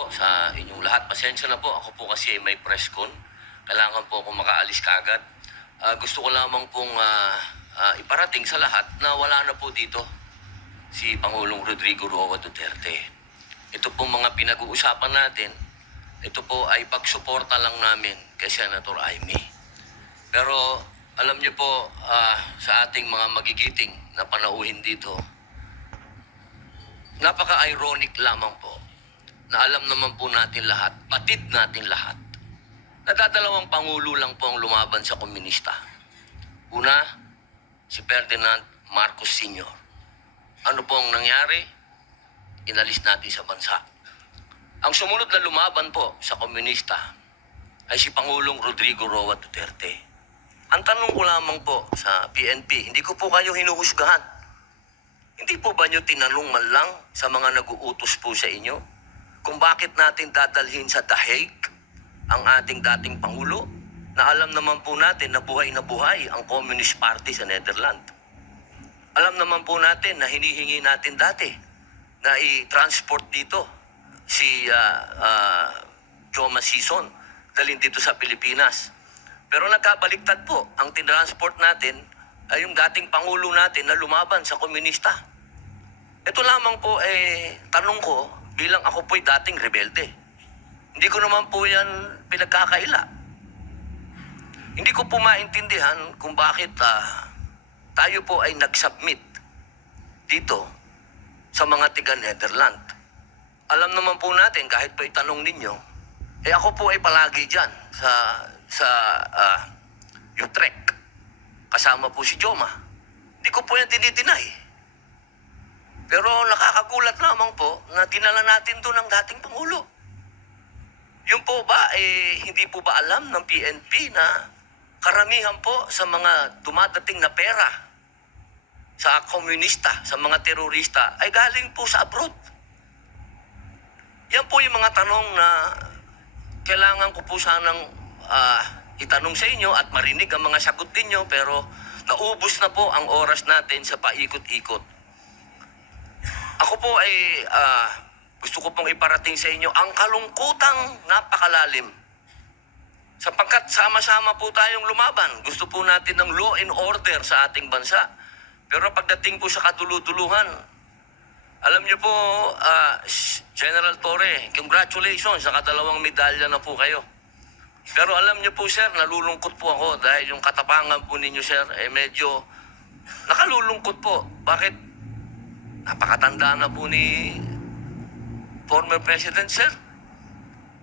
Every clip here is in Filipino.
Po sa inyong lahat. Pasensya na po. Ako po kasi may press con. Kailangan po ako makaalis kaagad. Gusto ko lamang pong iparating sa lahat na wala na po dito si Pangulong Rodrigo Roa Duterte. Ito po mga pinag-uusapan natin. Ito po ay pagsuporta lang namin kay Senator Amy. Pero alam niyo po sa ating mga magigiting na panauhin dito, napaka-ironic lamang po na alam naman po natin lahat, batid natin lahat, nadadalawang pangulo lang po ang lumaban sa komunista. Una, si Ferdinand Marcos Sr. Ano po ang nangyari? Inalis natin sa bansa. Ang sumunod na lumaban po sa komunista ay si Pangulong Rodrigo Roa Duterte. Ang tanong ko lamang po sa PNP, hindi ko po kayo hinuhusgahan. Hindi po ba nyo tinanong man lang sa mga nag-uutos po sa inyo kung bakit natin dadalhin sa The Hague ang ating dating Pangulo na alam naman po natin na buhay ang Communist Party sa Netherlands. Alam naman po natin na hinihingi natin dati na i-transport dito si Joma Sison dalhin dito sa Pilipinas. Pero nagkabaliktad po, ang tinransport natin ay yung dating Pangulo natin na lumaban sa komunista. Ito lamang po tanong ko bilang ako po'y dating rebelde. Hindi ko naman po yan pinagkakaila. Hindi ko po maintindihan kung bakit tayo po ay nag-submit dito sa mga tiga-Netherlands. Alam naman po natin, kahit po itanong ninyo, ako po ay palagi dyan sa Utrecht. Kasama po si Joma. Hindi ko po yan dinideny. Pero nakakagulat lamang po na dinala natin doon ang dating Pangulo. Yung po ba, hindi po ba alam ng PNP na karamihan po sa mga dumadating na pera sa komunista, sa mga terorista, ay galing po sa abroad? Yan po yung mga tanong na kailangan ko po sanang itanong sa inyo at marinig ang mga sagot ninyo, pero naubos na po ang oras natin sa paikot-ikot. Ako po ay gusto ko pong iparating sa inyo ang kalungkutang napakalalim. Sapagkat sama-sama po tayong lumaban. Gusto po natin ng law and order sa ating bansa. Pero pagdating po sa kaduluduluhan, alam niyo po, General Torre, congratulations, nakadalawang medalya na po kayo. Pero alam niyo po, sir, nalulungkot po ako dahil yung katapangan po ninyo, sir, medyo nakalulungkot po. Bakit? Napakatanda na po ni former President, sir.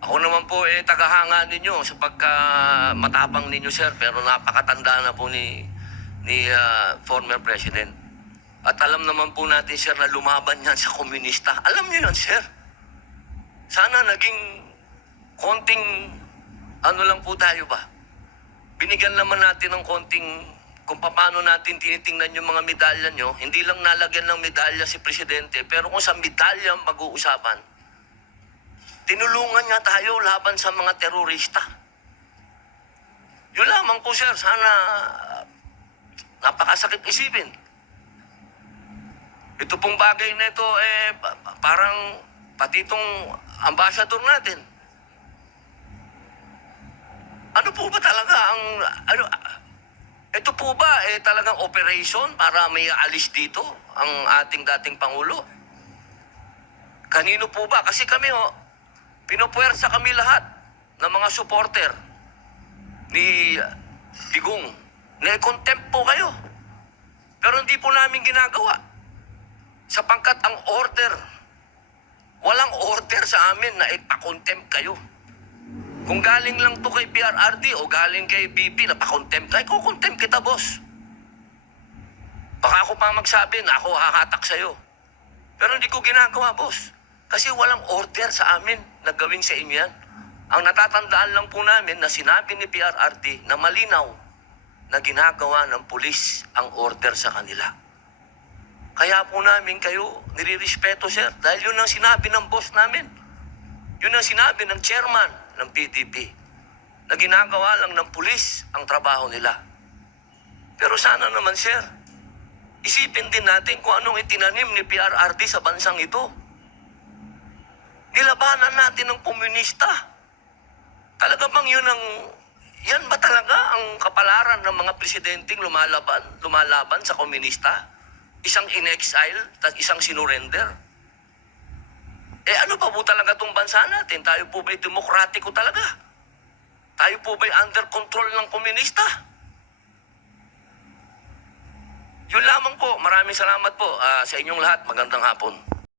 Ako naman po tagahanga ninyo sa pagka-matapang ninyo, sir, pero napakatanda na po ni former President. At alam naman po natin, sir, na lumaban yan sa komunista. Alam niyo yan, sir. Sana naging konting ano lang po tayo ba? Binigyan naman natin ng konting kung paano natin tinitingnan yung mga medalya nyo. Hindi lang nalagyan ng medalya si Presidente, pero kung sa medalya ang pag-uusapan, tinulungan niya tayo laban sa mga terorista. Yun lamang po, sir. Sana napakasakit isipin. Ito pong bagay na ito, parang pati itong ambassador natin. Ano po ba talaga ang ito po ba talagang operation para may alis dito ang ating dating Pangulo? Kanino po ba? Kasi kami pinupuwersa kami lahat ng mga supporter ni Digong. Na-contempt po kayo. Pero hindi po namin ginagawa. Sapagkat ang order, walang order sa amin na ipakontempt kayo. Kung galing lang to kay PRRD o galing kay BP na pa-contempt ka, kukontempt kita, boss. Baka ako pa magsabi na ako hahatak sa'yo. Pero hindi ko ginagawa, boss. Kasi walang order sa amin na gawin sa inyo yan. Ang natatandaan lang po namin na sinabi ni PRRD na malinaw na ginagawa ng pulis ang order sa kanila. Kaya po namin kayo nirirespeto, sir, dahil yun ang sinabi ng boss namin. Yun ang sinabi ng chairman ng PDP na ginagawa lang ng pulis ang trabaho nila. Pero sana naman, sir, isipin din natin kung anong itinanim ni PRRD sa bansang ito. Nilabanan natin ng komunista. Talaga bang yan ba talaga ang kapalaran ng mga presidenteng lumalaban sa komunista? Isang in-exile, isang sinurrender? Ano pa po talaga itong bansa natin? Tayo po ba'y demokratiko talaga? Tayo po ba'y under control ng komunista? Yun lamang po. Maraming salamat po sa inyong lahat. Magandang hapon.